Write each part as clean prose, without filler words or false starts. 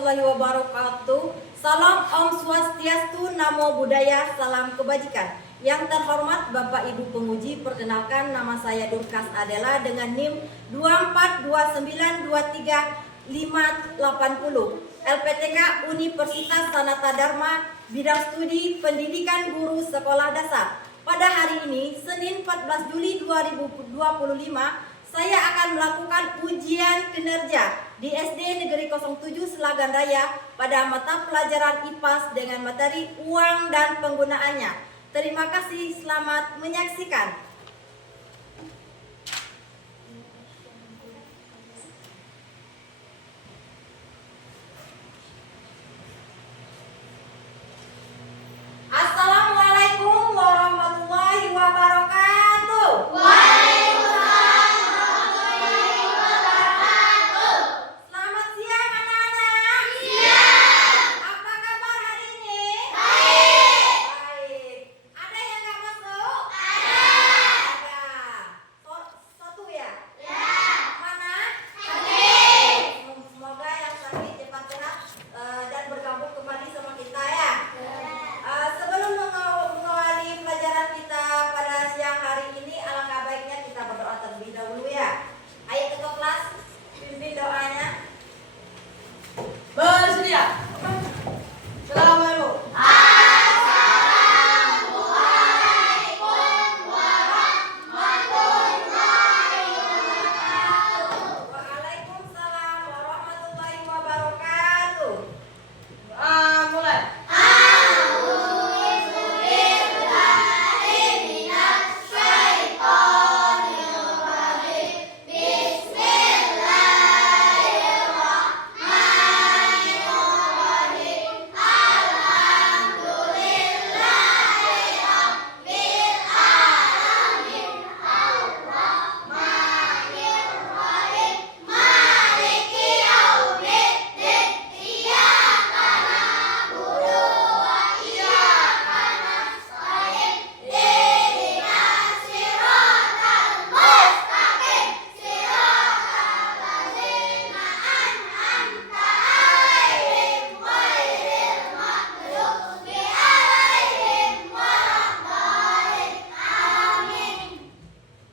warahmatullahi wabarakatuh. Salam Om Swastiastu, Namo Buddhaya, salam kebajikan. Yang terhormat Bapak Ibu penguji, perkenalkan nama saya Durkas Adela dengan NIM 242923580. LPTK Universitas Sanata Dharma, bidang studi pendidikan guru sekolah dasar. Pada hari ini, Senin 14 Juli 2025, saya akan melakukan ujian kinerja di SD Negeri 07 Selagan Raya pada mata pelajaran IPAS dengan materi uang dan penggunaannya. Terima kasih, selamat menyaksikan. Assalamualaikum warahmatullahi wabarakatuh. Selamat siang anak-anak. Apa kabar hari ini? Baik. Ada yang nggak masuk? Ada. Satu ya? Mana? Semoga yang sakit cepat sehat dan bergabung kembali sama kita ya. Sebelum mengawali pelajaran kita pada siang hari ini, alangkah baiknya kita berdoa terlebih dahulu ya. Ayo ketua kelas, pimpin doanya. Bersedia. Assalamualaikum. Waalaikumsalam warahmatullahi wabarakatuh. Mulai.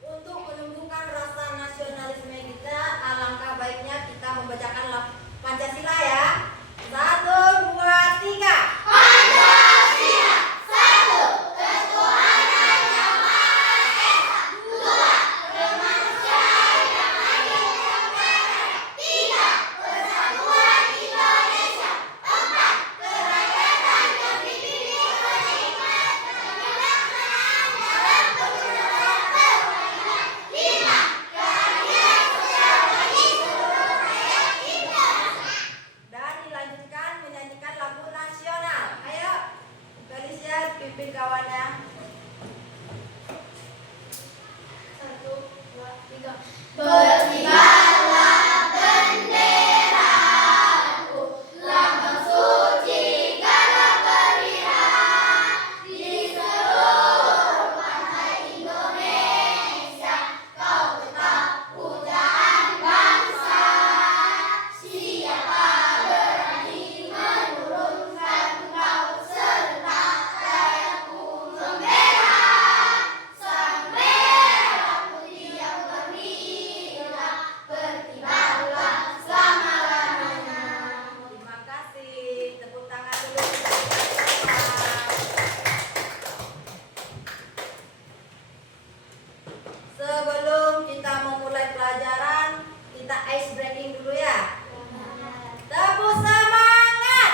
Untuk menumbuhkan rasa nasionalisme kita, alangkah baiknya kita membacakan Pancasila ya. 1, 2, 3. Dan dilanjutkan menyanyikan lagu nasional. Ayo, Felicia pimpin kawannya. 1, 2, 3. Berkibarlah benderaku, lambang suci karena berdirian di seluruh pantai Indonesia. Kau tetap pujaan bangsa. Siapa berani menurunkan kau serta rakyatku membela. Sang merah putih yang berkilau, berkibarlah selama-lamanya. Terima kasih. Tepuk tangan dulu. Sebelum kita memulai pelajaran, kita ice breaking dulu ya. Tepuk semangat.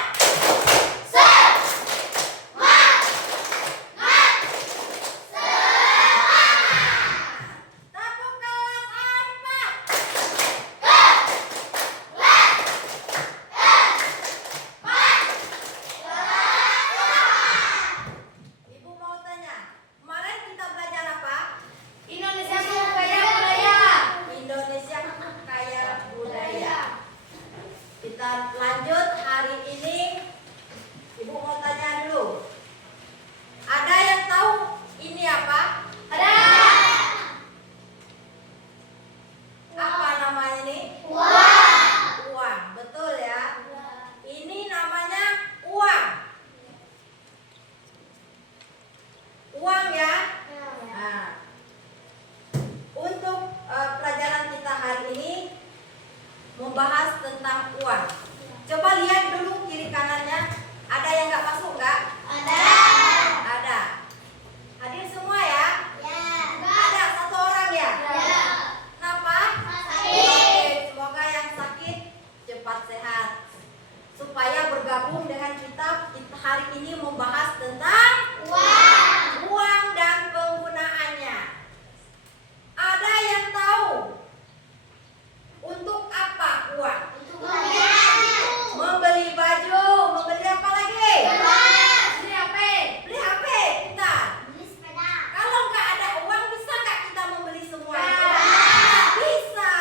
Tepuk kelas 4. Ibu mau tanya, kemarin kita belajar apa? Indonesia kaya budaya. Indonesia kaya budaya. Kita lanjut hari ini. Ibu mau tanya dulu. Ada yang tahu ini apa? Ada. Apa namanya ini? Uang. Uang, betul ya. membahas tentang uang. Coba lihat dulu kiri kanannya. Ada yang nggak masuk nggak? Ada. Ada. Hadir semua ya? Ya. Ada satu orang ya? Ya. Kenapa? Sakit. Oke, semoga yang sakit cepat sehat. Supaya bergabung dengan kita hari ini membahas tentang uang dan penggunaannya. Ada yang tahu untuk apa uang? Membeli baju, membeli apa lagi? Beli HP. Beli HP kita. Kalau nggak ada uang bisa nggak kita membeli semua itu? Nggak bisa.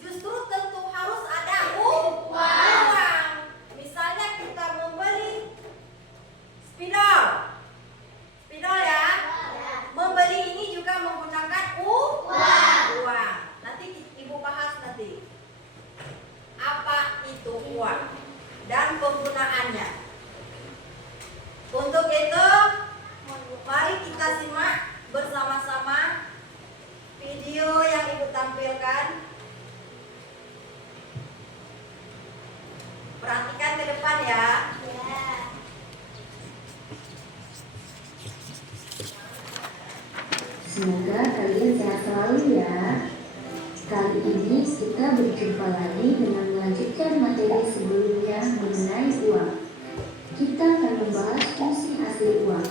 Justru tentu harus ada uang. Misalnya kita membeli spidol. Spidol ya. Membeli ini juga menggunakan uang. Nanti ibu bahas nanti. Apa itu uang dan penggunaannya. Untuk itu, mari kita simak bersama-sama video yang ibu tampilkan. Perhatikan ke depan ya. Semoga kalian sehat selalu ya. Kali ini kita berjumpa lagi dengan melanjutkan materi sebelumnya mengenai uang. Kita akan membahas fungsi asli uang.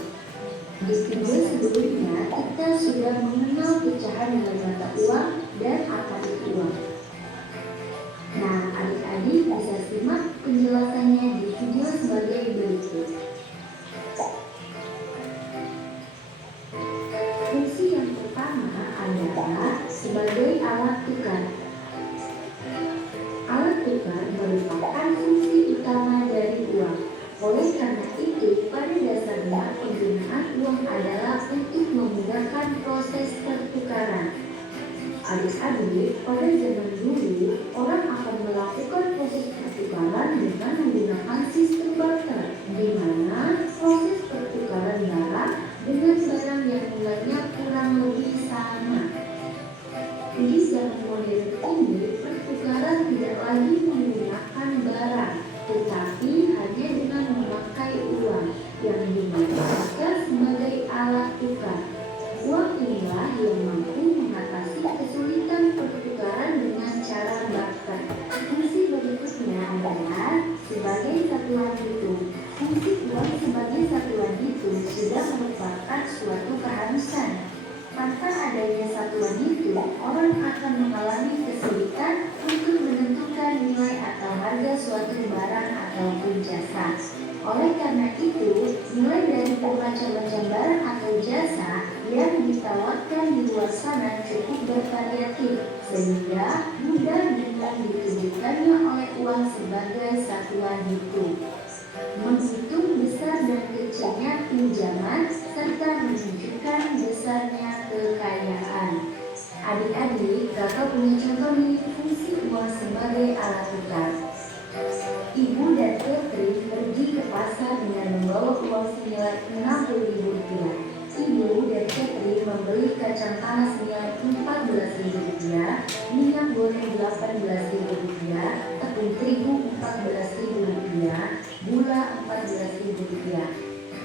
Di video sebelumnya kita sudah mengenal pecahan dengan mata uang dan apa itu uang. Nah, adik-adik bisa simak penjelasannya di video sebagai berikut. Fungsi yang pertama adalah sebagai alat tukar. Alat tukar merupakan fungsi utama dari uang. Oleh karena itu, pada dasarnya penggunaan uang adalah untuk memudahkan proses pertukaran. Adik-adik, pada zaman dulu, orang akan melakukan proses pertukaran dengan menggunakan sistem barter, di mana proses pertukaran barang dengan barang yang nilainya kurang lebih sama. Di zaman modern ini, pertukaran tidak lagi menggunakan barang, tetapi hanya dengan memakai uang yang dimanfaatkan sebagai alat tukar. Uang inilah yang mampu mengatasi kesulitan pertukaran dengan cara barter. Fungsi berikutnya adalah sebagai satuan hitung. Fungsi uang sebagai satuan hitung sudah merupakan suatu keharusan. Tanpa adanya satuan hitung, orang akan mengalami kesulitan untuk menentukan nilai atau harga suatu barang ataupun jasa. Oleh karena itu, nilai dari bermacam-macam barang atau jasa yang ditawarkan di luar sana cukup bervariatif, sehingga mudah dengan ditunjukkannya oleh uang sebagai satuan hitung. Menghitung besar dan kecilnya pinjaman serta menunjukkan besarnya kekayaan. Adik-adik, kakak punya contoh nih fungsi uang sebagai alat tukar. Ibu dan Catherine pergi ke pasar dengan membawa uang senilai Rp60.000. Ibu dan Catherine membeli kacang tanah senilai Rp14.000, minyak goreng Rp18.000, tepung terigu Rp14.000, gula Rp14.000.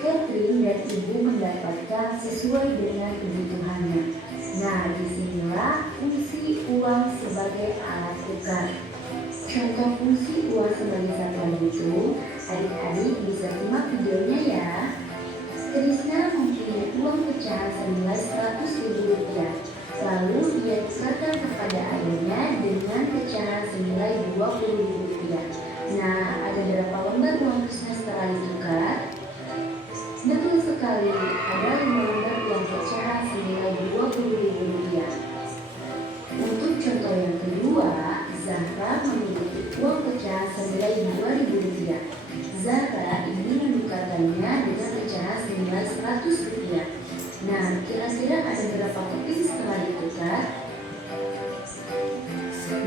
Catherine dan ibu mendapatkan sesuai dengan kebutuhannya. Nah, disinilah fungsi uang sebagai alat tukar. Contoh fungsi uang sebagai satuan hitung, adik-adik bisa simak videonya ya. Krishna mempunyai uang pecahan senilai Rp100.000. Lalu ia tukarkan kepada ayahnya dengan pecahan senilai Rp20.000. Nah, ada berapa lembar uang Krishna setelah ditukar? Betul sekali, ada 5 lembar uang pecahan senilai Rp20.000. Untuk contoh yang kedua, Zahra memiliki uang pecahan senilai Rp2.000. Zahra ingin menukarkannya dengan pecahan senilai Rp100. Nah, kira-kira ada berapa keping setelah ditukar?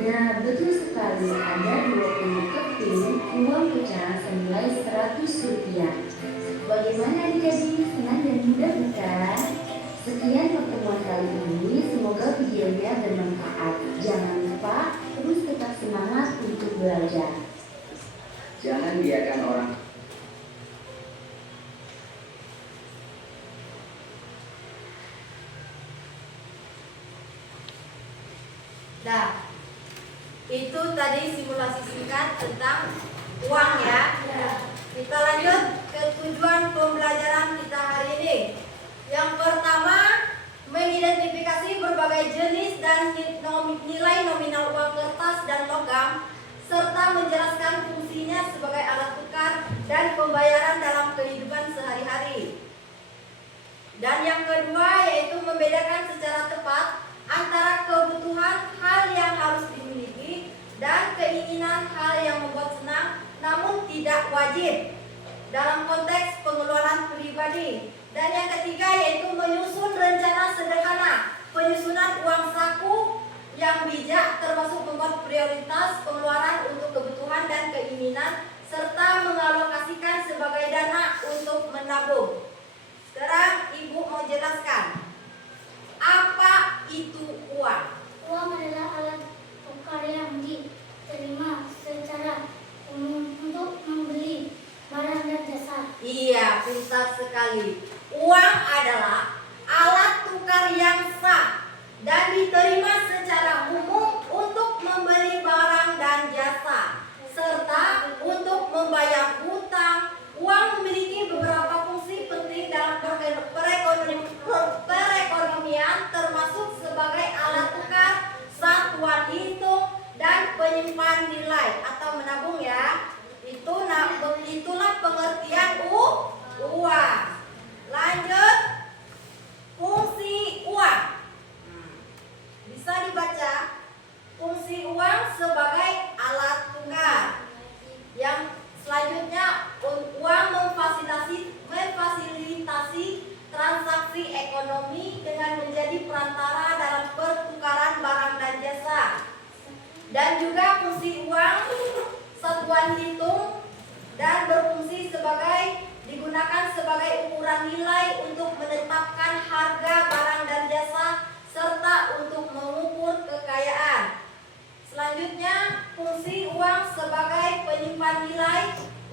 Nah, betul sekali, ada 20 keping uang pecahan senilai Rp100. Bagaimana adik-adik? Senang dan mudah bukan? Sekian pertemuan kali ini, semoga videonya bermanfaat. Jangan lupa terus tetap semangat untuk belajar. Jangan biarkan orang Nah, itu tadi simulasi singkat tentang uang ya. Kita lanjut ke tujuan pembelajaran kita hari ini. Yang pertama, mengidentifikasi berbagai jenis dan nilai nominal uang kertas dan logam, serta menjelaskan fungsinya sebagai alat tukar dan pembayaran dalam kehidupan sehari-hari. Dan yang kedua yaitu membedakan secara tepat antara kebutuhan hal yang harus dimiliki dan keinginan hal yang membuat senang namun tidak wajib dalam konteks pengeluaran pribadi. Dan yang ketiga yaitu menyusun rencana sederhana penyusunan uang saku yang bijak, termasuk membuat prioritas pengeluaran untuk kebutuhan dan keinginan serta mengalokasikan sebagai dana untuk menabung. Sekarang Ibu mau jelaskan apa itu uang. Uang adalah alat tukar yang diterima secara umum untuk membeli barang dan jasa. Iya, pintar sekali. Uang adalah alat tukar yang sah dan diterima secara umum untuk membeli barang dan jasa, serta untuk membayar hutang. Uang memiliki beberapa fungsi penting dalam perekonomian, termasuk sebagai alat tukar, satuan hitung, dan penyimpan nilai atau menabung ya. Itulah pengertian uang. Lanjut, fungsi uang. Bisa dibaca, fungsi uang sebagai alat tukar. Yang selanjutnya, uang memfasilitasi transaksi ekonomi dengan menjadi perantara dalam pertukaran barang dan jasa. Dan juga fungsi uang satuan hitung dan berfungsi digunakan sebagai ukuran nilai untuk menetapkan harga barang dan jasa serta untuk mengukur kekayaan. Selanjutnya, fungsi uang sebagai penyimpan nilai.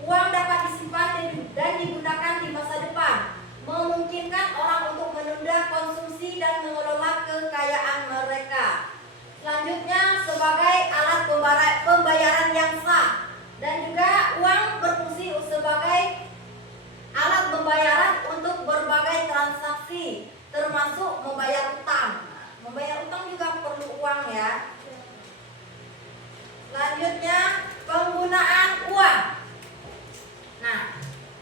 Uang dapat disimpan dan digunakan di masa depan, memungkinkan orang untuk menunda konsumsi dan mengelola kekayaan mereka. Selanjutnya, sebagai alat pembayaran yang sah. Dan juga uang berfungsi sebagai alat pembayaran untuk berbagai transaksi, termasuk membayar utang. Membayar utang juga perlu uang ya. Selanjutnya, penggunaan uang. Nah,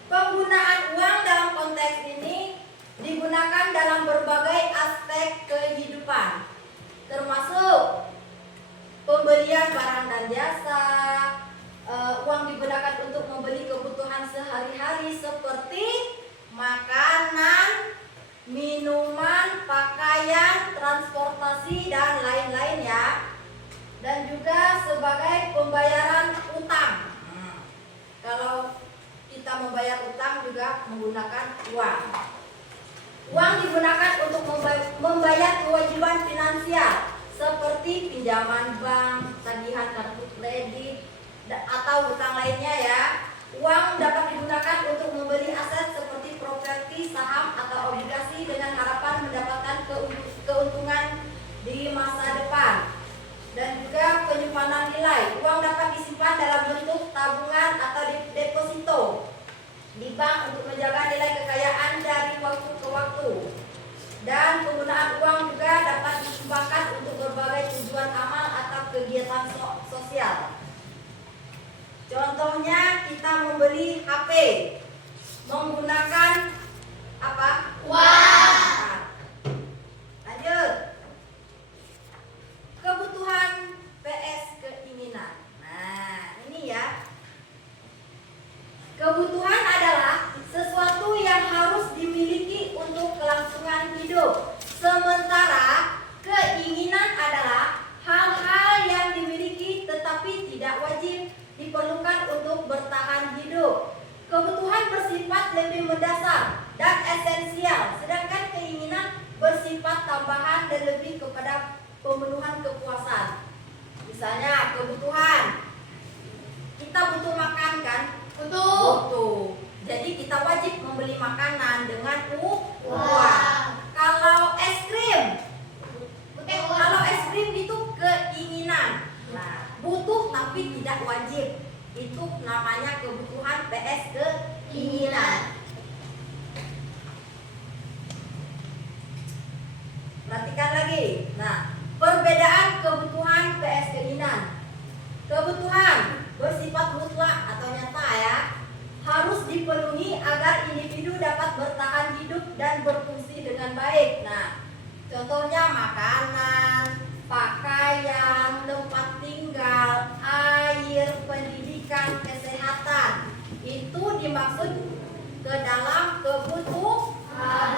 penggunaan uang dalam konteks ini digunakan dalam berbagai aspek kehidupan, termasuk pembelian barang dan jasa. Uang digunakan untuk membeli kebutuhan sehari-hari seperti makanan, minuman, pakaian, transportasi, dan lain-lain ya. Dan juga sebagai pembayaran utang. Kalau kita membayar utang juga menggunakan uang. Uang digunakan untuk membayar kewajiban finansial seperti pinjaman bank, tagihan kartu kredit, atau hutang lainnya ya. Uang dapat digunakan untuk membeli aset seperti properti, saham, atau obligasi dengan harapan mendapatkan keuntungan di masa depan. Dan juga penyimpanan nilai. Uang dapat disimpan dalam bentuk tabungan atau deposito di bank untuk menjaga nilai kekayaan dari waktu ke waktu. Dan penggunaan uang juga dapat disumbangkan untuk berbagai tujuan amal atau kegiatan sosial. Contohnya kita membeli HP menggunakan apa? Uang. Lanjut. Kebutuhan PS keinginan. Nah, ini ya. Kebutuhan adalah sesuatu yang harus dimiliki untuk kelangsungan hidup. Sementara keinginan adalah hal-hal yang dimiliki tetapi tidak wajib diperlukan untuk bertahan hidup. Kebutuhan bersifat lebih mendasar dan esensial, sedangkan keinginan bersifat tambahan dan lebih kepada pemenuhan kepuasan. Misalnya kebutuhan makanan dengan uang. Kalau es krim, kalau es krim itu keinginan. Nah, butuh tapi tidak wajib. Itu namanya kebutuhan PS keinginan. Perhatikan lagi. Nah, perbedaan kebutuhan PS keinginan. Kebutuhan bersifat mutlak atau nyata ya, harus dipenuhi agar individu dapat bertahan hidup dan berfungsi dengan baik. Nah, contohnya makanan, pakaian, tempat tinggal, air, pendidikan, kesehatan. Itu dimaksud ke dalam kebutuhan.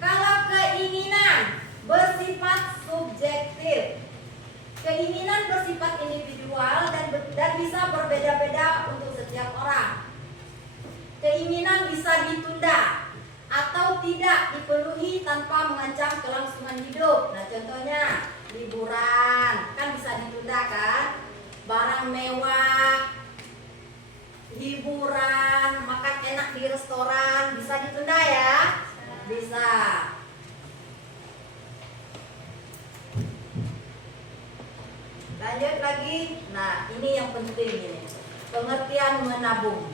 Kalau keinginan bersifat subjektif. Keinginan bersifat individual dan bisa berbeda-beda untuk setiap orang. Keinginan bisa ditunda atau tidak dipenuhi tanpa mengancam kelangsungan hidup. Nah, contohnya liburan kan bisa ditunda kan? Barang mewah, hiburan, makan enak di restoran bisa ditunda ya? Bisa. Lanjut lagi. Nah, ini yang penting ini. Pengertian menabung.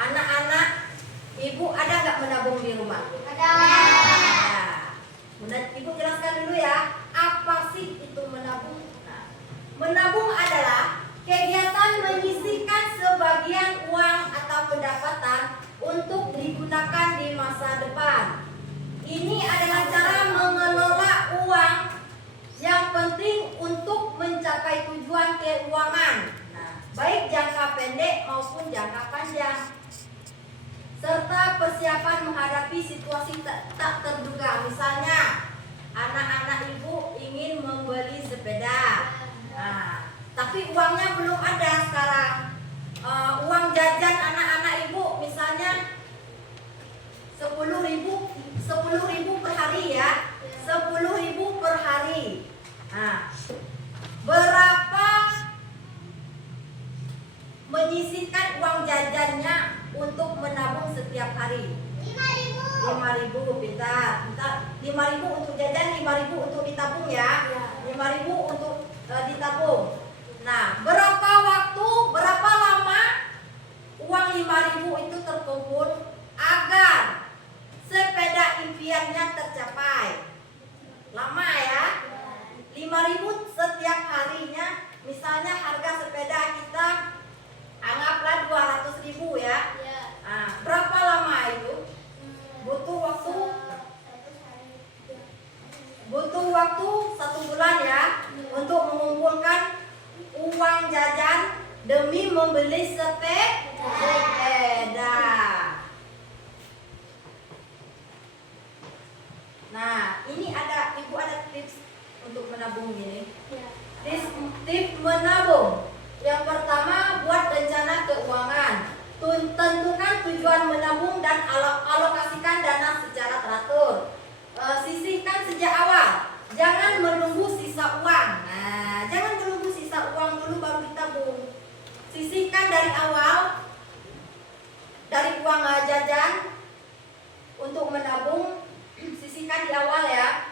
Anak-anak, ibu ada nggak menabung di rumah? Ada. Nah, ibu jelaskan dulu ya. Apa sih itu menabung? Nah, menabung adalah kegiatan menyisihkan sebagian uang atau pendapatan untuk digunakan di masa depan. Ini adalah cara mengelola uang yang penting untuk mencapai tujuan keuangan. Nah, baik jangka pendek maupun jangka panjang. Serta persiapan menghadapi situasi tak terduga. Misalnya, anak-anak ibu ingin membeli sepeda. Nah, tapi uangnya belum ada sekarang. Uang jajan anak-anak ibu misalnya 10.000 per hari ya. 10.000 per hari. Nah, berapa menyisihkan uang jajannya untuk menabung setiap hari? 5.000, pintar. 5.000 untuk jajan, 5.000 untuk ditabung ya. 5.000 untuk ditabung. Nah, berapa waktu, berapa lama uang 5.000 itu terkumpul agar sepeda impiannya tercapai? Lama ya. 5.000 setiap harinya. Misalnya harga sepeda kita anggaplah 200.000 ya. Nah, berapa lama itu? Butuh waktu 1 bulan ya untuk mengumpulkan uang jajan demi membeli sepeda. Nah, ini ibu ada tips untuk menabung ini. Tips menabung. Yang pertama, buat rencana keuangan. Tentukan tujuan menabung dan alokasikan dana secara teratur. Sisihkan sejak awal. Jangan menunggu sisa uang. Nah, jangan menunggu sisa uang dulu baru ditabung. Sisihkan dari awal, dari uang jajan untuk menabung. Sisihkan di awal ya.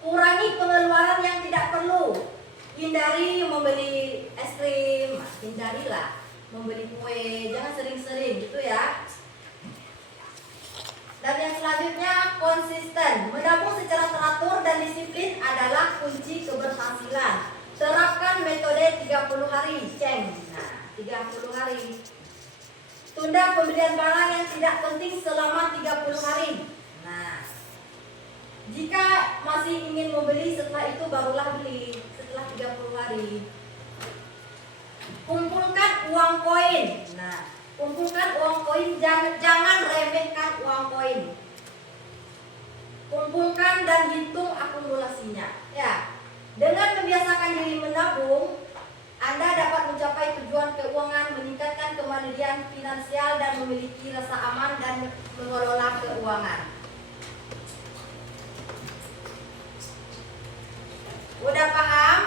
Kurangi pengeluaran yang tidak perlu. Hindari membeli es krim, hindarilah membeli kue, jangan sering-sering gitu ya. Dan yang selanjutnya, konsisten. Menabung secara teratur dan disiplin adalah kunci keberhasilan. Terapkan metode 30 hari, Ceng. Nah, 30 hari. Tunda pembelian barang yang tidak penting selama 30 hari. Nah, jika masih ingin membeli, setelah itu barulah beli. Setelah 30 hari. Kumpulkan uang koin. Nah, kumpulkan uang koin, jangan remehkan uang koin. Kumpulkan dan hitung akumulasinya. Ya, dengan membiasakan diri menabung, Anda dapat mencapai tujuan keuangan, meningkatkan kemandirian finansial dan memiliki rasa aman dan mengelola keuangan. Udah paham?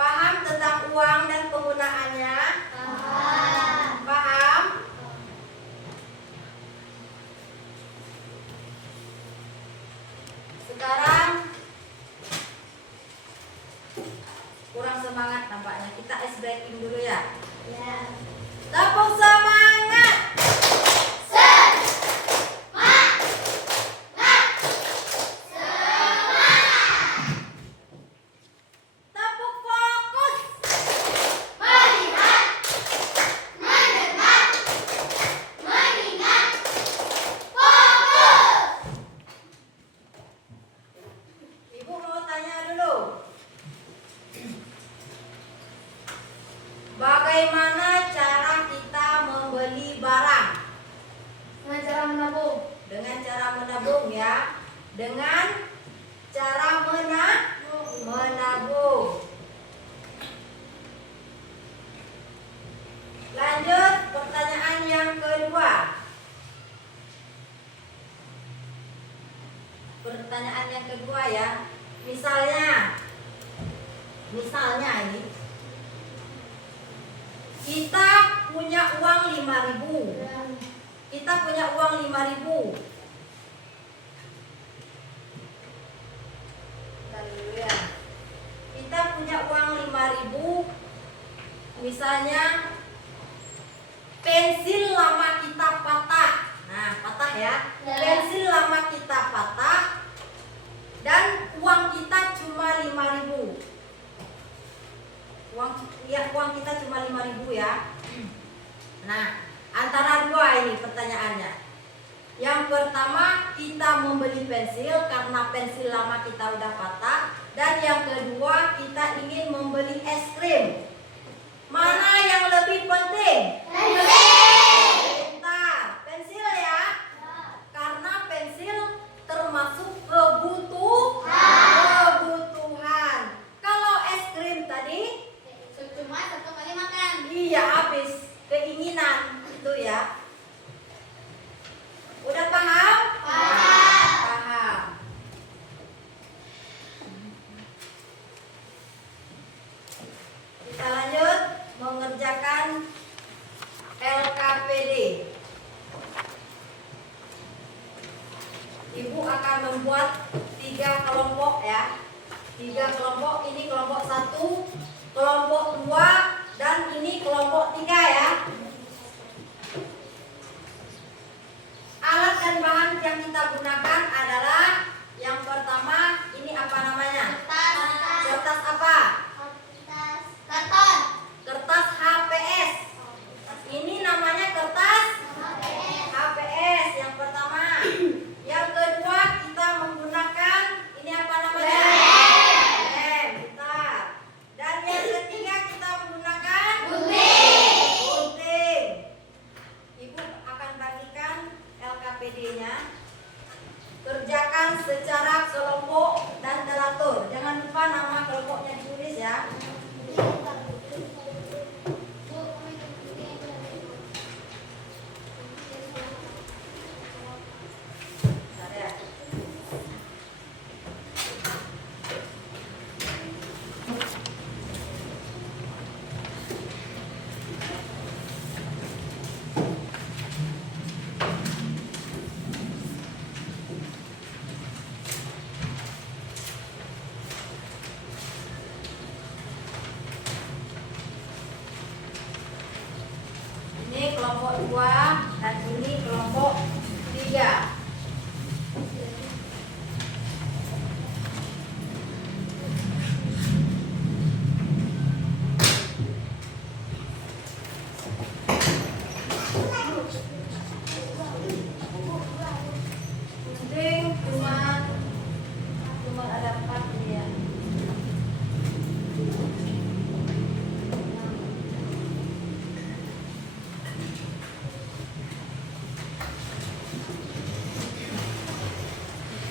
Paham tentang uang dan penggunaannya? kurang semangat nampaknya. Kita ice breaking dulu ya. Ya. Tepuk semangat. Tepuk fokus. Ibu mau tanya dulu. Bagaimana cara kita membeli barang? Dengan cara menabung. Dengan cara menabung ya. Dengan cara menabung. Lanjut pertanyaan yang kedua. Pertanyaan yang kedua ya. Misalnya ini kita punya uang 5.000. Kita punya uang 5.000. Bentar dulu ya. Kita punya uang 5.000. Misalnya pensil lama kita patah. Nah, patah ya. Ya. Pensil lama kita patah dan uang kita cuma 5.000. Uang kita cuma 5.000 ya. Nah, antara dua ini pertanyaannya. Yang pertama, kita membeli pensil karena pensil lama kita udah patah, dan yang kedua, kita ingin membeli es krim. Mana yang lebih penting? Bentar, pensil ya. Karena pensil termasuk kebutuhan. Kalau es krim tadi, Cuma satu kali makan. iya habis, keinginan itu ya. Udah paham? Paham. Kita lanjut mengerjakan LKPD. Ibu akan membuat 3 kelompok ya. 3 kelompok, ini kelompok 1, kelompok 2, dan ini kelompok 3 ya. Alat dan bahan yang kita gunakan adalah yang pertama, ini apa namanya? Kertas apa? Karton. Kertas HPS. Ini namanya kertas HPS yang pertama. Yang kedua kita menggunakan ini apa namanya? Lem. Bentar. Dan yang ketiga kita menggunakan gunting. Ibu akan bagikan LKPD-nya. Kerjakan secara kelompok dan teratur. Jangan lupa nama kelompoknya ditulis ya. Bentar ya. Ini kelompok 2 dan ini kelompok 3. Gunting cuma ada 4 ini ya.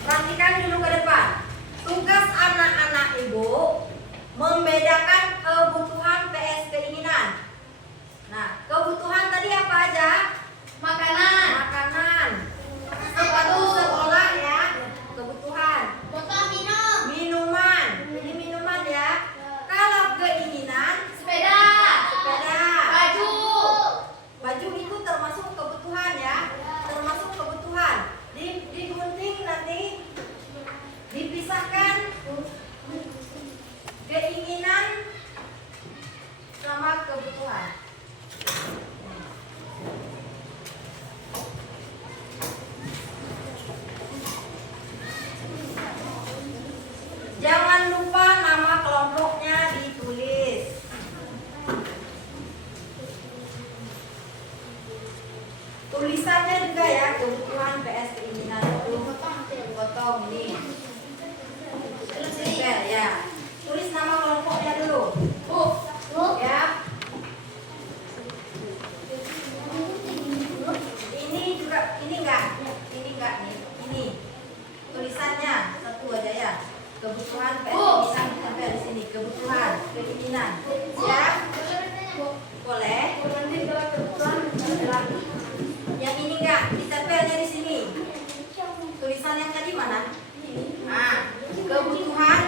Perhatikan dulu ke depan. Tugas anak-anak ibu membedakan kebutuhan PS keinginan. Nah, kebutuhan tadi apa aja? Makanan. Makanan, sepatu sekolah ya, kebutuhan. Botol minum. Minuman, ini minuman ya. Kalau keinginan, Sepeda. Baju. baju itu termasuk kebutuhan ya, termasuk kebutuhan. Digunting nanti dipisahkan keinginan keinginan. Siap? Boleh. Yang ini enggak ditempelnya di sini. Tulisan yang tadi mana? Nah, kebutuhan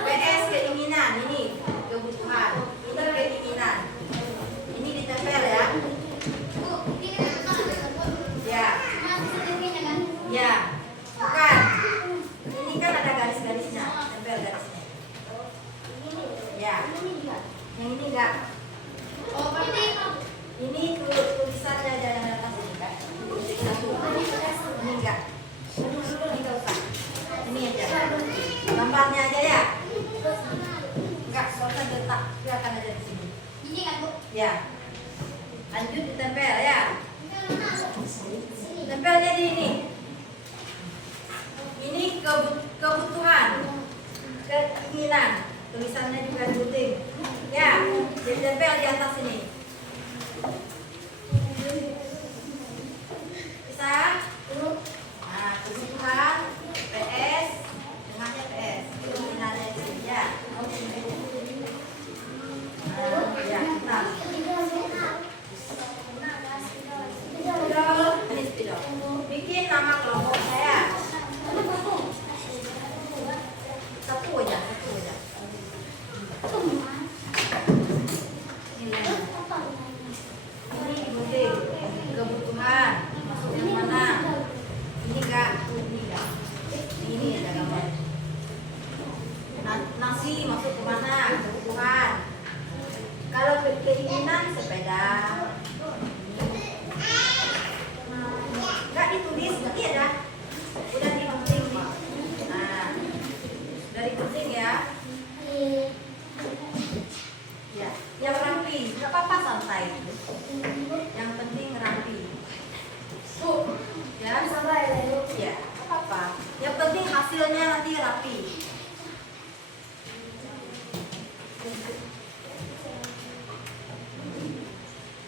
PS keinginan. Ini kebutuhan. Ini keinginan. Ini ditempel ya. Ya. Ya. Bukan. Ini kan ada garis-garisnya. Tempel garisnya. Ya. Yang ini enggak. Ini tulisannya aja yang atas ini kan. Satu. Ini enggak. Ini enggak usah. Ini aja. Gambarnya aja ya. Enggak, soalnya letak kelihatan aja di sini. Ini kan, Bu? Ya. Lanjut ditempel ya. Tempel jadi ini. Ini kebutuhan, keinginan. Tulisannya juga penting. Ya, jadi tempel di atas ini. Bisa? Nah, kebutuhan PS, tengahnya PS. Keinginannya di sini ya. Nah, ya, kita. Ini spidol. Bikin nama kelompok saya. Satu aja. Ini penting. Kebutuhan. Masuk yang mana? Ini enggak. Ini ada gambar. Nasi masuk ke mana? Kebutuhan. Kalau keinginan sepeda. Enggak ditulis, nanti ada. Udah dipenting. Nah, dari penting ya. Ya, yang rapi, nggak apa-apa santai. Yang penting rapi. Ya, ya, apa-apa. Yang penting hasilnya nanti rapi.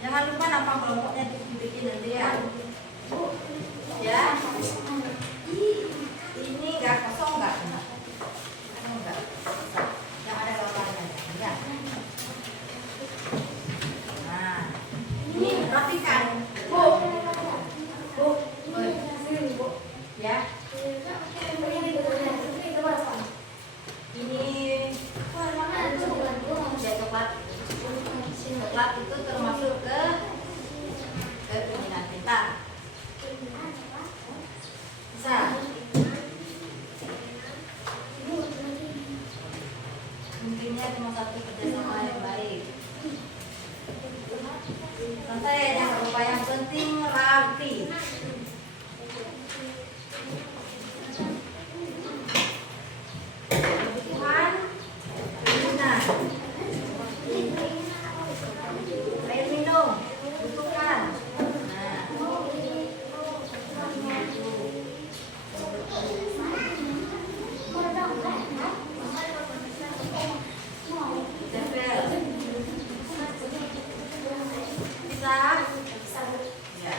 Jangan lupa nama kelompoknya dibikin nanti ya. Ya. Ini enggak kosong enggak? Enggak. Yang ada gambarnya. Ya. Nah, ini rapikan. Bu. Ya. Ini ya coklat. Coklat itu termasuk ke keinginan pintar. Bisa. Intinya cuma satu, kerjasama yang baik. Santai aja, apa yang penting rapi. Kebutuhan, keinginan. Air minum, butuhkan. Nah. Tempel. Bisa? Ya.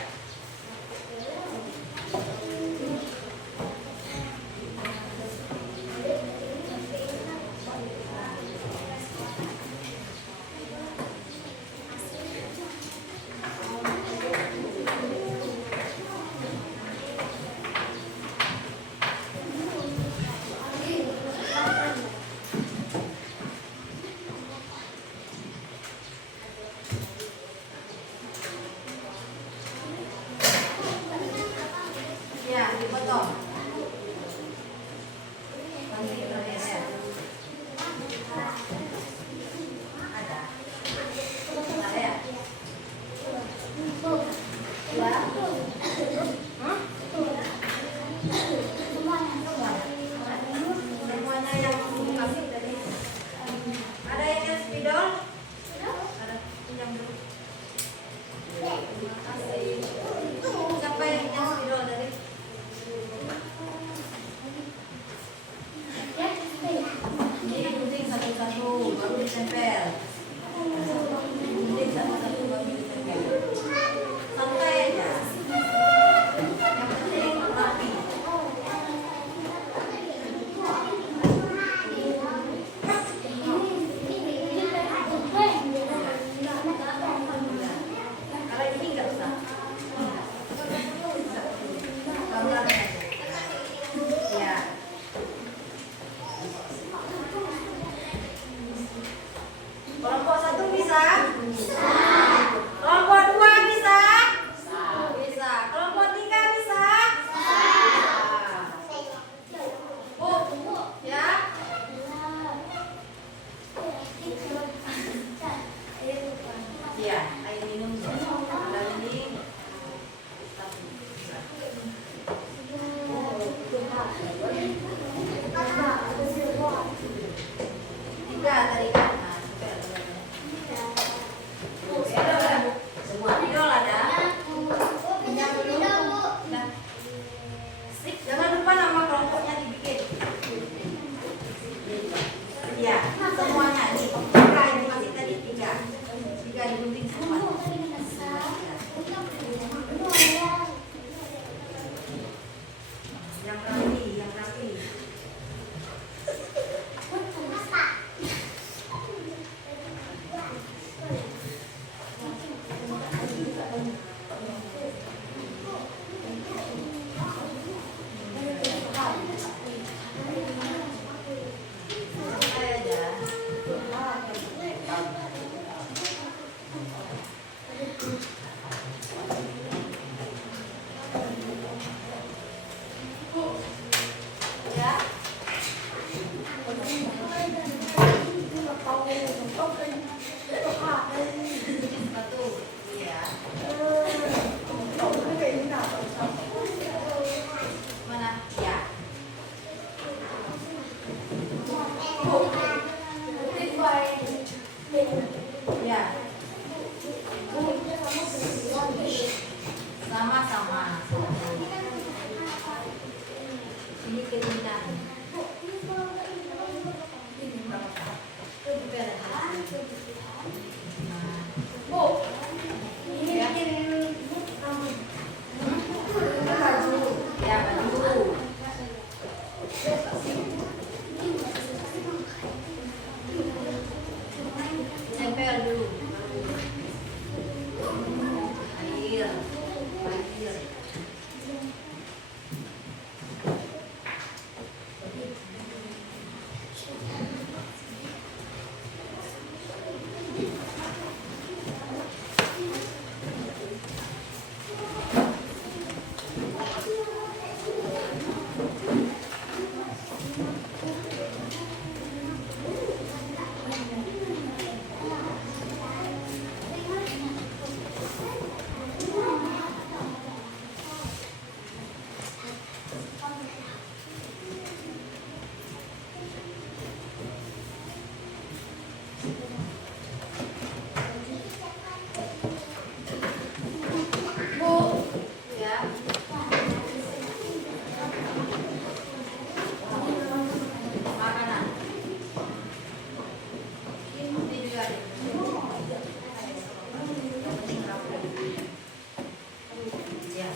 Ya, dipotong. Nanti ya. Ada. Ada ya? Ya. Semuanya yang kasih tadi. Ada yang spidol? Ada yang dulu. Terima kasih. Siapa yang spidol tadi? Ini gunting satu-satu baru ditempel. Gunting satu-satu baru ditempel. Santai aja. Yang penting rapi. Satu. Iya. Mana? Ya. Ya. Sama-sama. Ini keinginan. Ini berapa? Ya. Ya, baju. Tempel dulu. Air. Air. Ya. Makanan. Ini juga ada. Ya.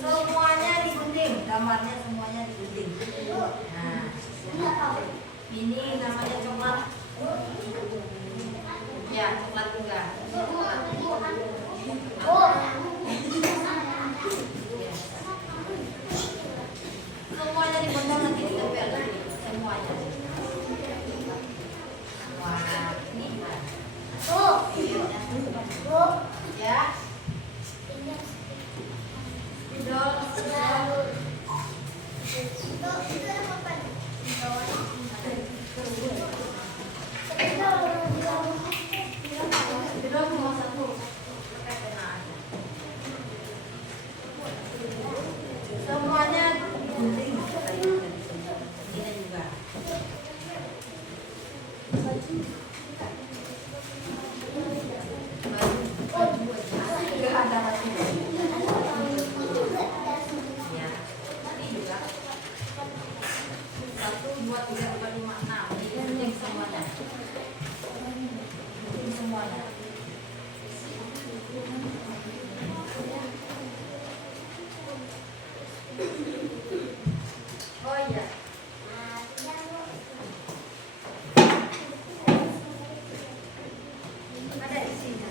Semuanya digunting, gambarnya semuanya digunting. Nah, ini namanya coklat. Ya, coklat juga. Semuanya dipotong nanti ditempel lagi. Semuanya. Wah, ini ya. Spidol. Spidol cuma satu. Pakai pena aja. Semuanya digunting. Ini juga. Baju ada lagi. Ya, ini juga. 1, 2, 3, 4, 5, 6. Ini gunting semuanya. Gunting semuanya. Oh iya. Ada isinya.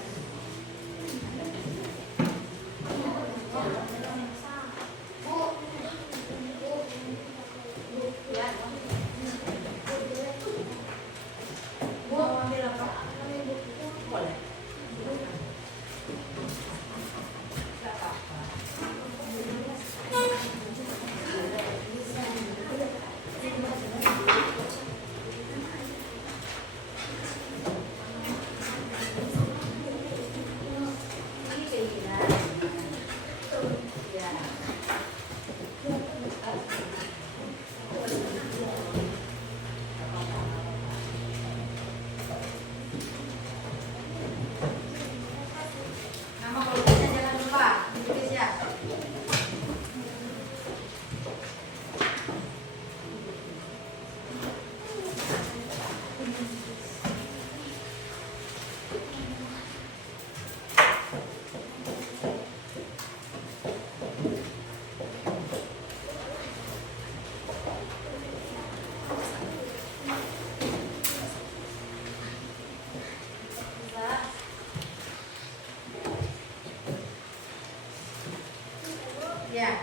Ya. Bu, ambil apa? Boleh. Gak apa-apa. Ini keinginan. Ya. Nama keluarganya jangan lupa ditulis ya. Ya.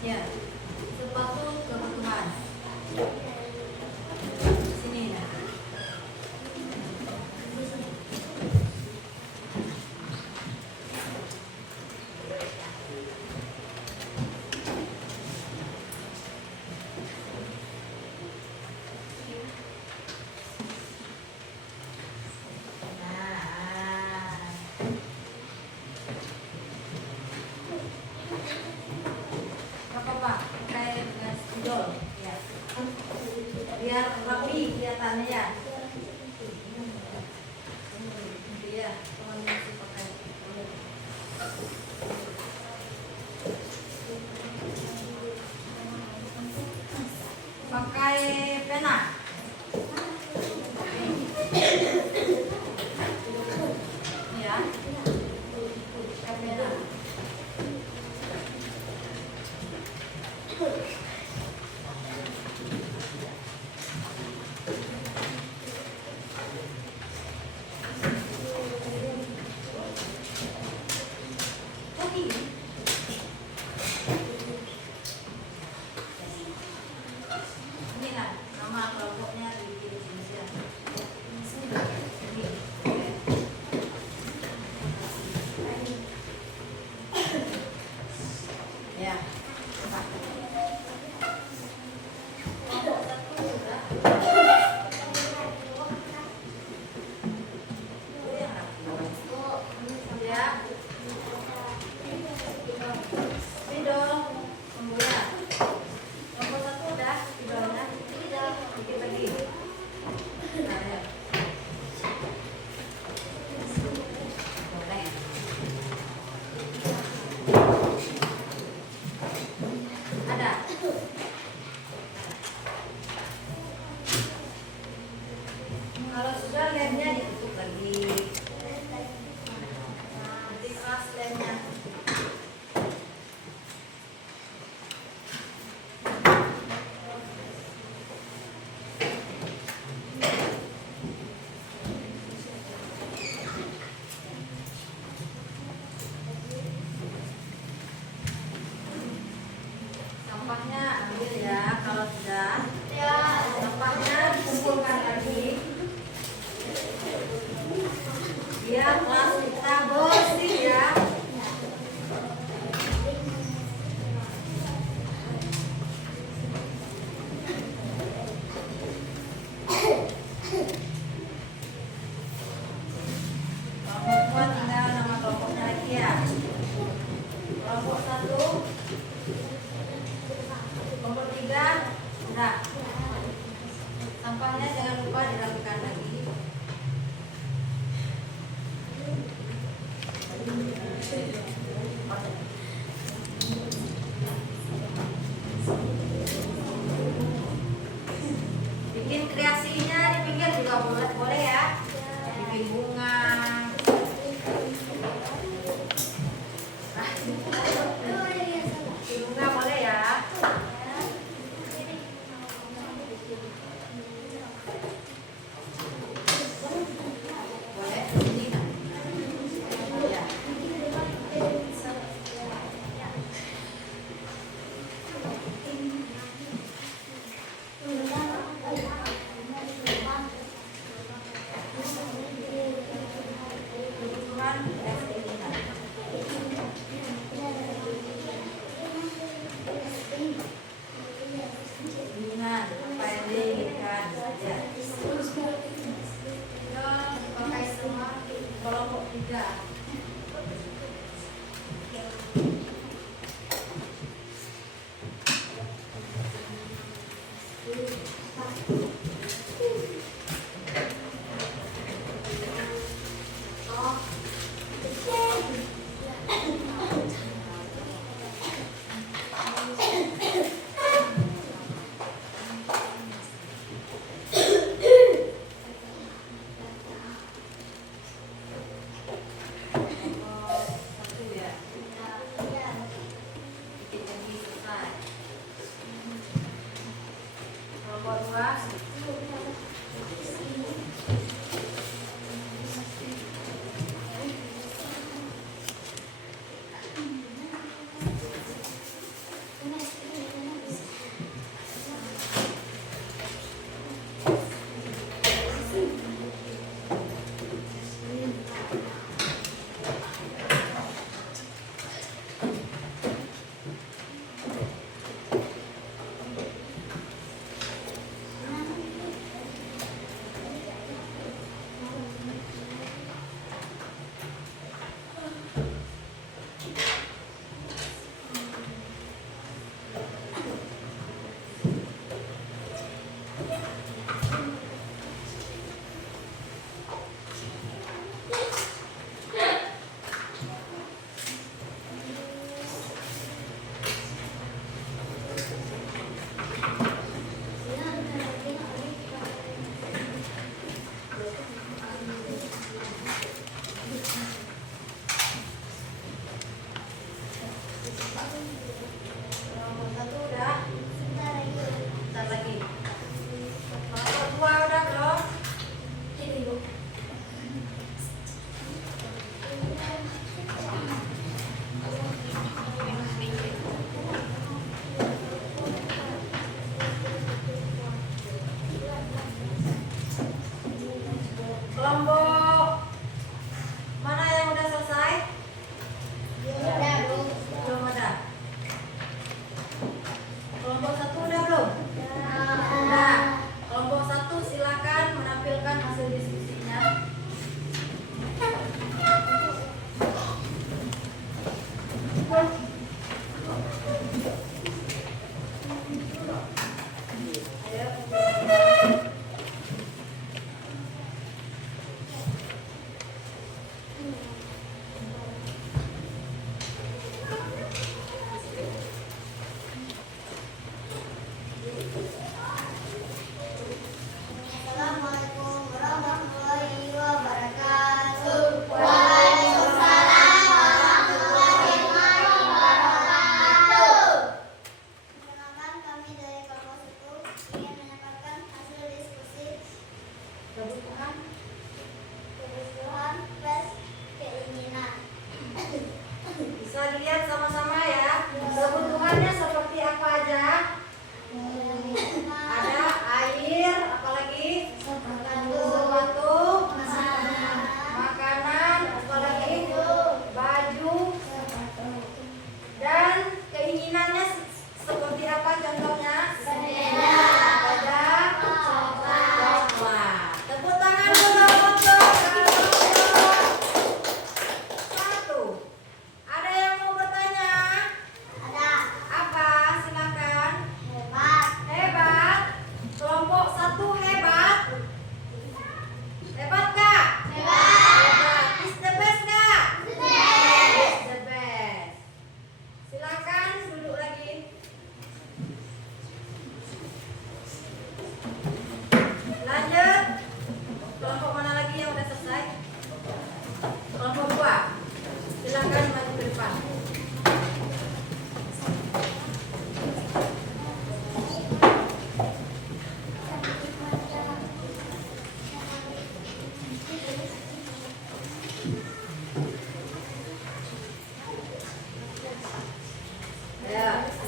Ya, sepatu kebutuhan. Sini ya. Apa Pak? Pakai dengan spidol ya. Biar rapi kelihatannya ya. Iya, teman masih pakai. Pakai pena. Ya. Pakai pena. Ini lah nama kelompoknya di Indonesia. Ini. Ya. Kelompok satu sudah. Ya. Spidol, kemudian nomor satu udah spidolnya, dikit lagi. Nah, ya. Boleh. Ada. Kalau sudah lemnya ditutup lagi. Nanti keras lemnya. Sampahnya ambil ya kalau sudah. Sampahnya dikumpulkan lagi. Biar kelas kita bersih ya. Kelompok dua tinggal nama kelompoknya lagi ya. Kelompok satu. Kelompok tiga udah. Sampahnya jangan lupa dirapikan lagi. Bikin kreasinya di pinggir juga boleh ya. Bikin bunga. Bikin bunga boleh ya. Boleh. Ini. Ya. Kebutuhan bingungan apa yang diinginkan saja. Pakai semua kelompok tiga. Satu ya. Bikin lagi selesai. Kelompok dua.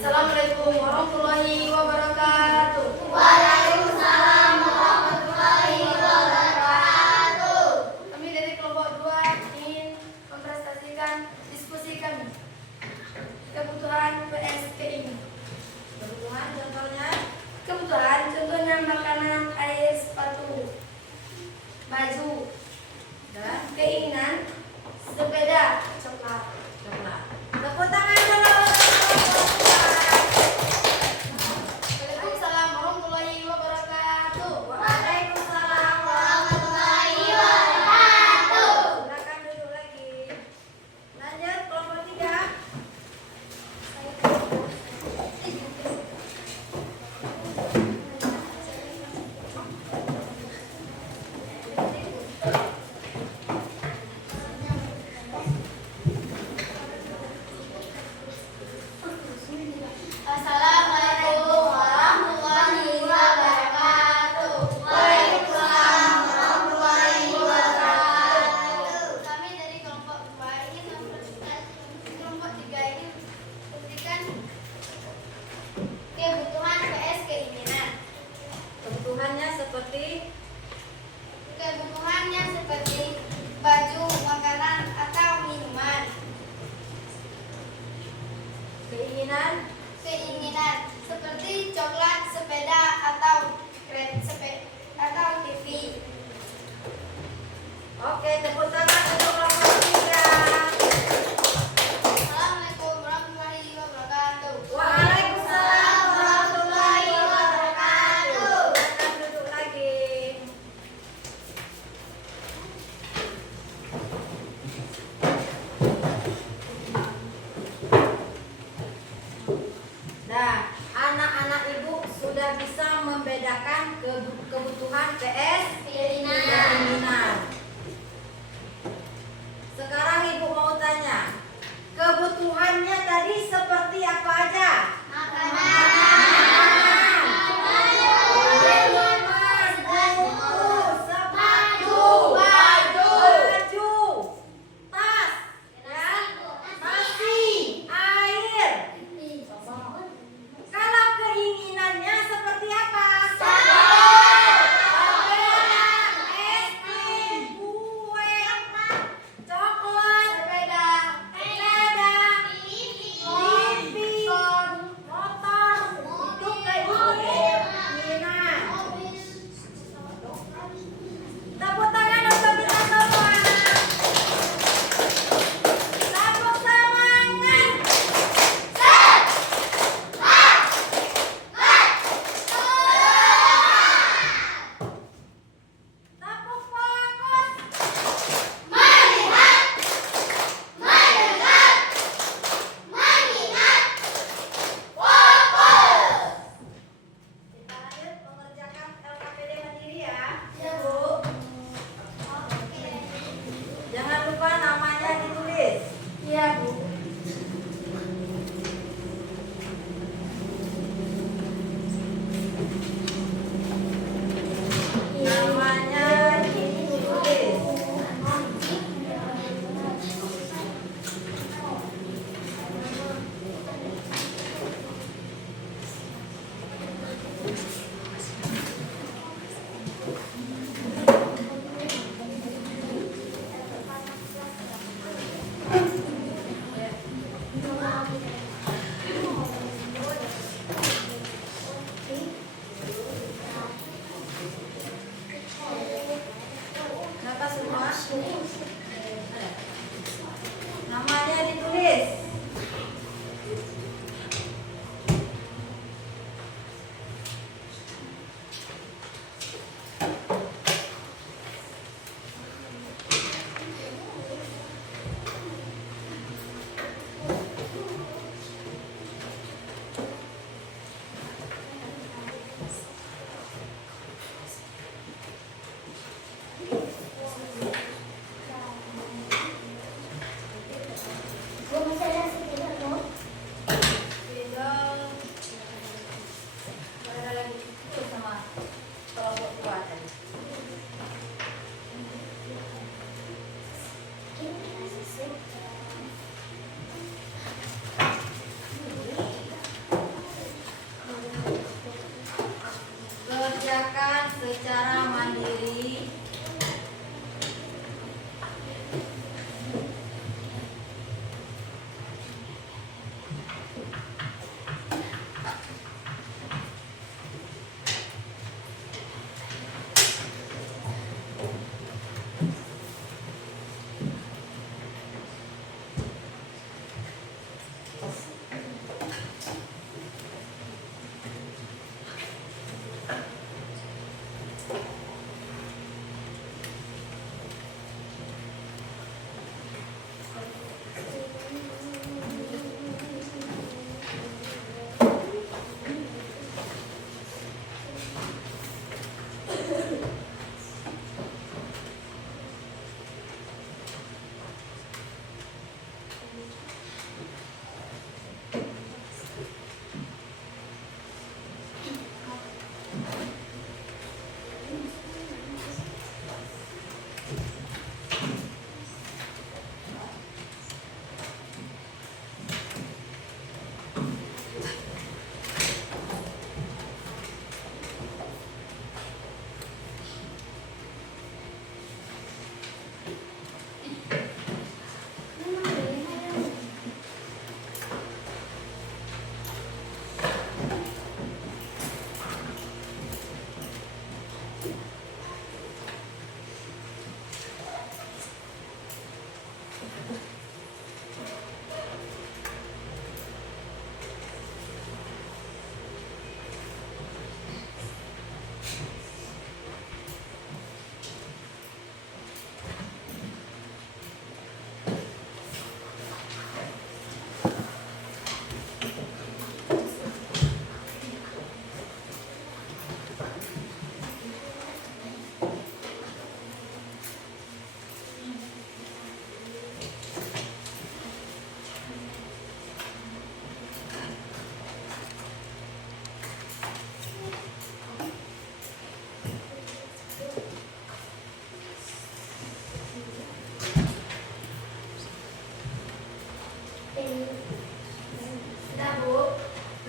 Assalamualaikum warahmatullahi wabarakatuh. Waalaikumsalam warahmatullahi wabarakatuh. Kami dari kelompok 2 ingin mempresentasikan diskusi kami. Kebutuhan PSK ini. Kebutuhan contohnya Kebutuhan contohnya makanan, air, sepatu, baju, dan keinginan, sepeda, coklat. coklat. Tepuk tangan dulu. Waalaikumsalam warahmatullahi wabarakatuh. Waalaikumsalam warahmatullahi wabarakatuh. Silakan duduk lagi. Lanjut kelompok 3. Assalamualaikum warahmatullahi wabarakatuh. Waalaikumsalam warahmatullahi wabarakatuh. Kami dari kelompok 2 ingin mempresentasikan kelompok 3 ini memberikan kebutuhan PS keinginan. Kebutuhannya seperti Kebutuhannya seperti baju, makanan, atau minuman. Keinginan seperti coklat, sepeda, atau atau TV. Oke, tepuk tangan untuk kelompok 3. Assalamualaikum warahmatullahi wabarakatuh. Waalaikumsalam warahmatullahi wabarakatuh. Silakan duduk lagi. Nah, anak-anak ibu sudah bisa membedakan kebutuhan PS keinginan. Sekarang ibu mau tanya, kebutuhannya tadi seperti apa aja? Kalau keinginannya seperti apa? Es krim, kue, coklat, sepeda, TV,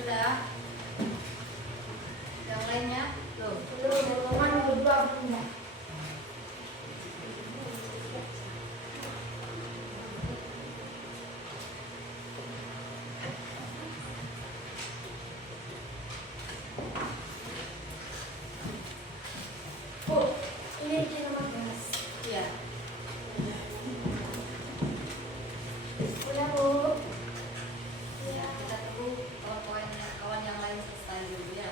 Sudah. Yang lainnya? Tuh. Golongan kedua bunda. Oh, ini di nomor 11. Iya. Udah bu. Ya, kita tunggu kawan yang lain selesai dulu ya.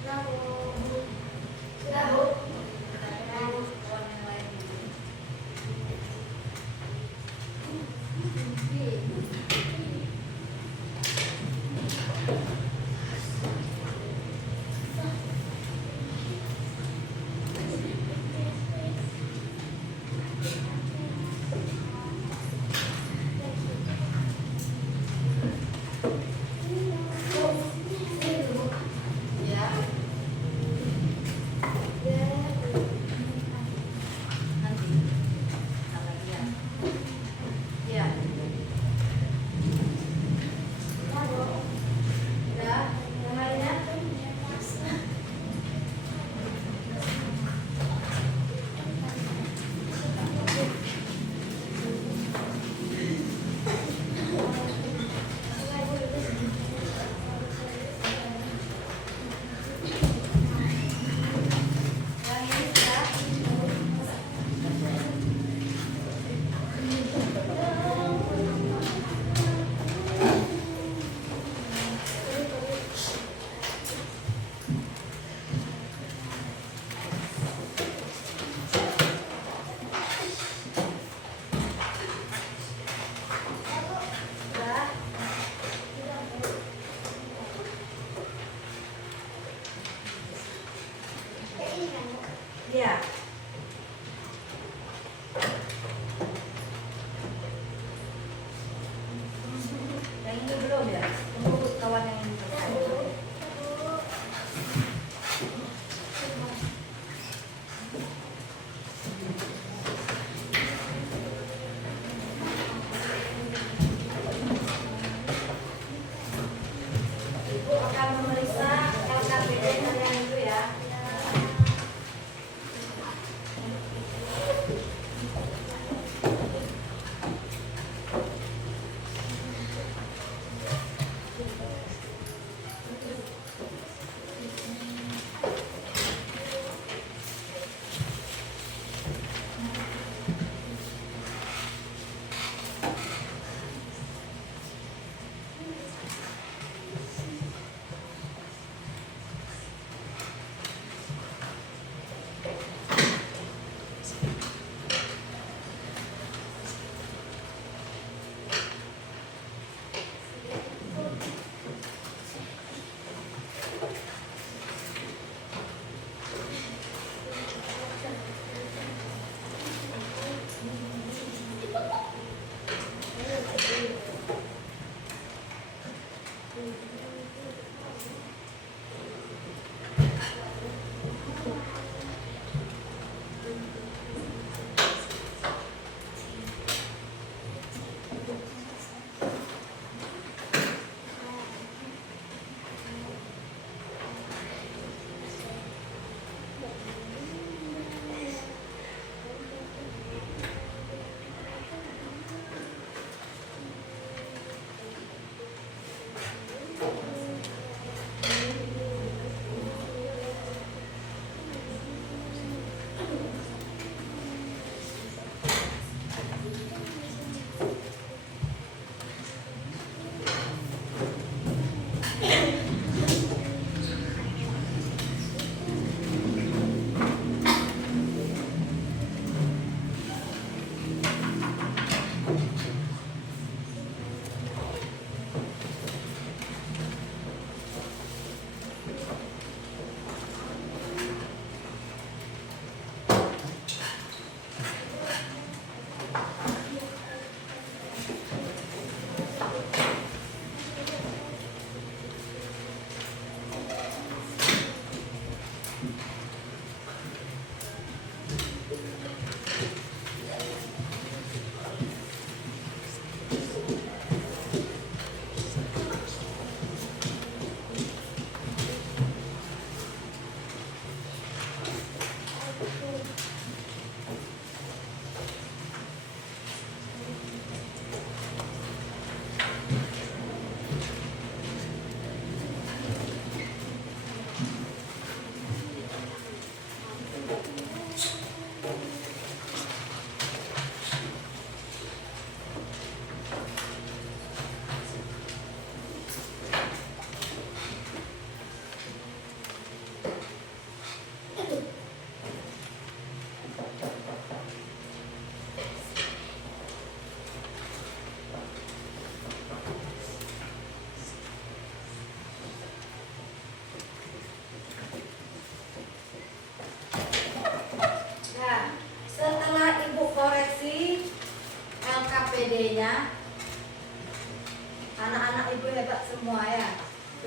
Sudah bu. Sudah, Bu. Kita tunggu kawan yang lain dulu. Ya. Nanti. Ntar lagi ya. Iya. Sudah bu. Udah. Yang lainnya? Yang ini sudah. Sudah. Iya. Yang ini belum ya? Tunggu kawan yang ini selesai. Ibu akan memeriksa LKPD kalian dulu ya.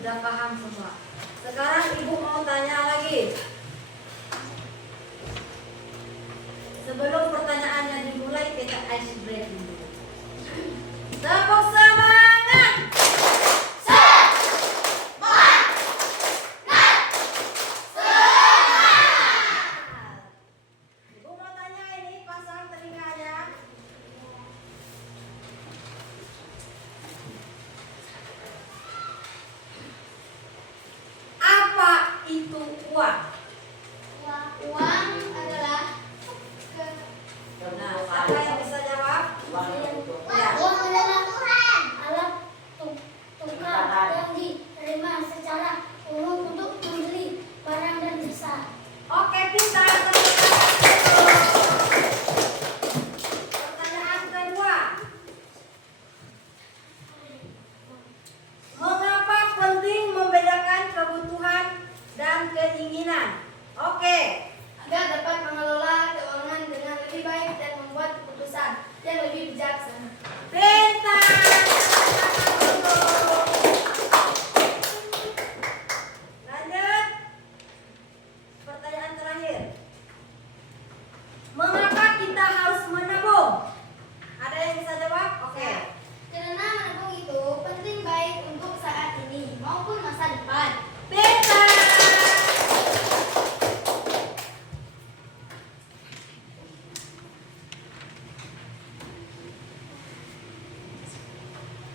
sudah paham semua. Sekarang ibu mau tanya lagi. Sebelum pertanyaannya dimulai, kita ice breaking dulu. Tepuk semangat. Ibu mau tanya ini, pasang telinganya. Apa itu uang? Uang adalah Nah, siapa yang bisa jawab? Ya. Uang adalah alat tukar yang diterima secara umum untuk membeli barang dan jasa. Oke, pintar. Pertanyaan kedua. Mengapa penting membedakan kebutuhan dan keinginan? Oke. agar dapat mengelola keuangan dengan lebih baik dan membuat keputusan yang lebih bijaksana. Pintar. Lanjut. Pertanyaan terakhir. Mengapa kita harus menabung? Ada yang bisa jawab? Oke. Karena menabung itu penting baik untuk saat ini maupun masa depan. Pintar.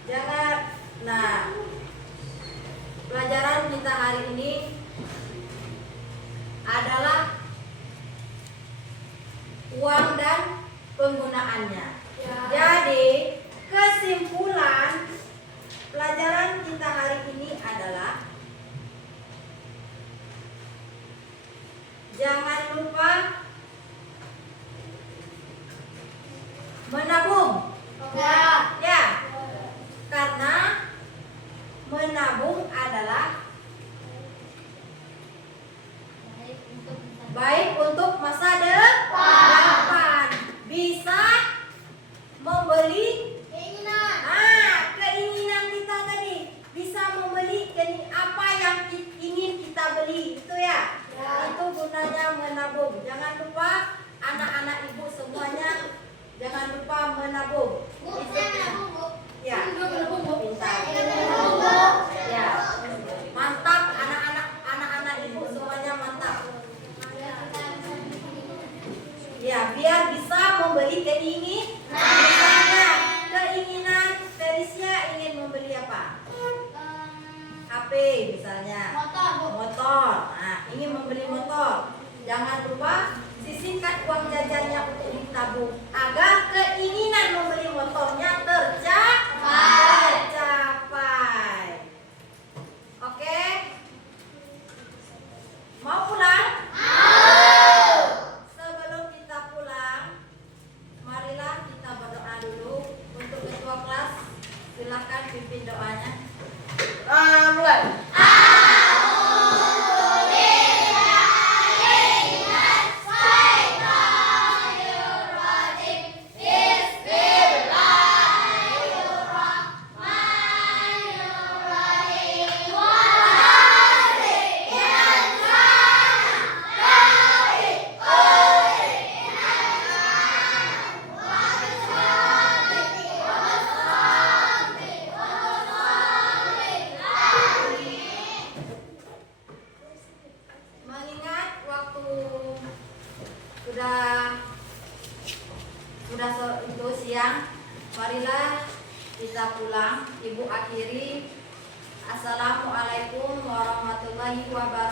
Jangan. Nah, pelajaran kita hari ini adalah uang dan penggunaannya. Jadi, kesimpulan pelajaran kita hari ini adalah jangan lupa menabung. Ya. Karena menabung adalah baik untuk masa depan. Bisa membeli keinginan kita tadi. Bisa membeli apa yang ingin kita beli. Itu ya. Itu gunanya menabung. Jangan lupa anak-anak ibu semuanya, jangan lupa menabung. Bu, saya menabung, Bu. Ya. Saya juga menabung, Bu. Pintar. Saya menabung, Bu. Ya. Mantap anak-anak ibu semuanya mantap. Ya, biar bisa membeli keinginan. Misalnya keinginan Felicia ingin membeli apa? HP misalnya. Motor, Bu. Motor. Nah, ingin membeli motor. Jangan lupa sisihkan uang jajannya untuk ditabung agar keinginan membeli motornya tercapai. Oke? Mau pulang? Sebelum kita pulang, marilah kita berdoa dulu untuk ketua kelas. Silakan pimpin doanya. Mulai. Mengingat waktu sudah itu siang, marilah kita pulang. Ibu akhiri. Assalamualaikum warahmatullahi wabarakatuh.